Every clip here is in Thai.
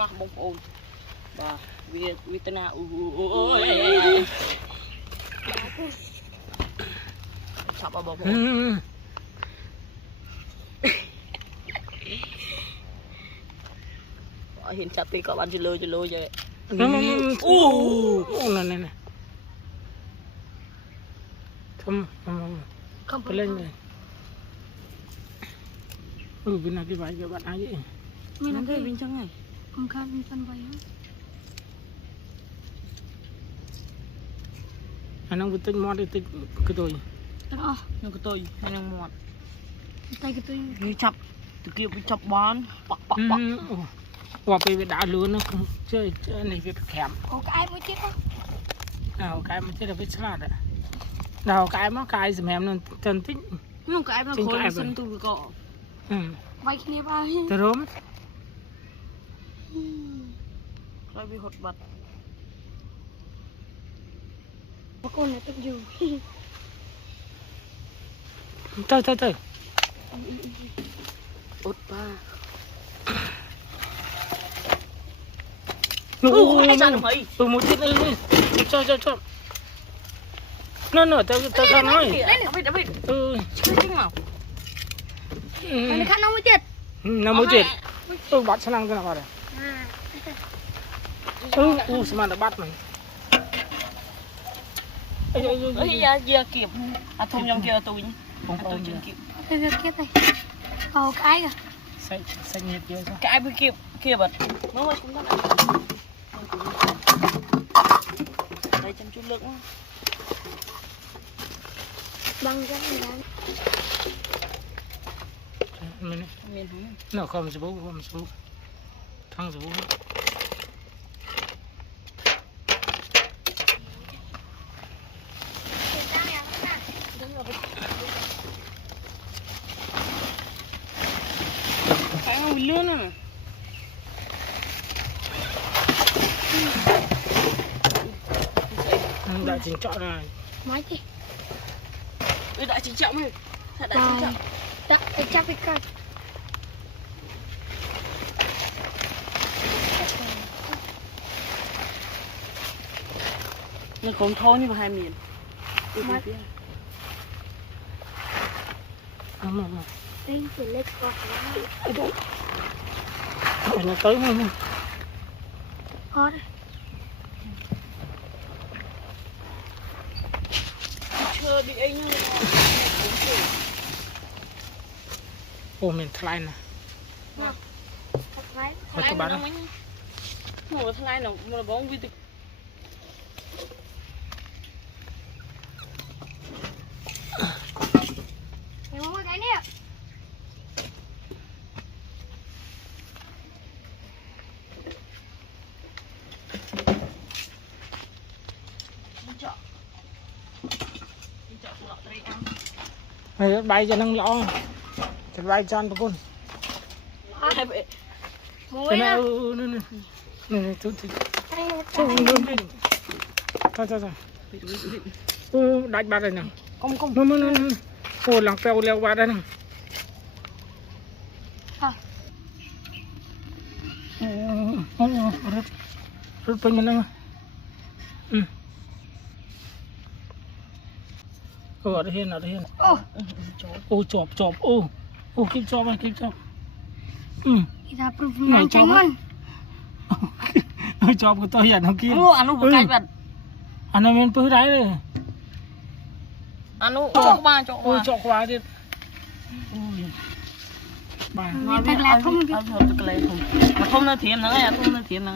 นะบงโอนบ่วิตนาโอ้ยชอบเอาบงโอนเห็นจับตีก็บันจะเลยเลยโอ้นั่นทำไปเล่นเลยวินาทีไปจะบัดอะไรไม่นั่นเลยวิ่งจังไงผมคาดมีฟันไว้อันนั้นบุตรมอดติดกระโดดแล้วอ๋อนึกก็ตัวให้นางหมดตายก็ตัวนี่จับตะเกียบไปจับบอลปักว่าไปด่าล้วนนะเชื่อในเว็บแคมโอ้กายไม่จิ๊บเอากายมันจะได้ไปฉลาดอ่ะดาวกายมั้งกายสมัยนั้นจนทิ้งนุ่งกายมันคนสันตูก็ไว้แค่นี้บ้างแต่รู้มั้ยเราไปหดบัตรบางคนเนี่ยต้องอยู่เต้อดป้าโอ้ยจังเลยมุดที่นี่ชอบนั่นเต้ทำไงไปช่วยจริงมั้งอันนี้ข้าน้องมุดเจ็ดบัตรฉลองกันอะไรสมานบัตรมันอย่าเก็บอาทงยังเกี่ยวตัวนี้ผมตัวจริงเก็บไปเก็บไปเอากายกันใส่เงียบเยอะใช่กายไปเก็บบัตรเมื่อวันฉันทำได้จำจุดเลิกมั้งบางจังเลยnó không sẽ bố thằng sẽ bố phải không bị lươn à đại chính trọng này mấy gì đại chính trọng này đại chính trọng đại chắc bị cắt nó không thô như mà hai miền đây chỉ lấy con nó tới không con chưa bị anh ồ mình thay nè thay nó nó thay nó bóng vi mày bay cho nâng lõ cho bay cho ăn con muối nè nè chút thôi đánh bát đây nè công nó lằng peo leo bát đây nè rất pin mình đây ở đây hiền chọp kim chọp này kita perlu tranh ngon chọp của tôi hiện không kia ăn nó cay bật ăn nó men pứ đáy rồi ăn nó chọt qua đi bà nói biết ăn không mà không nó thiềm nữa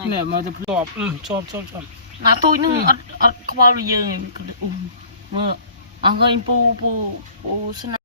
nè mà chọp là tôi nó ăn qua bây giờ mưa ăn gây pu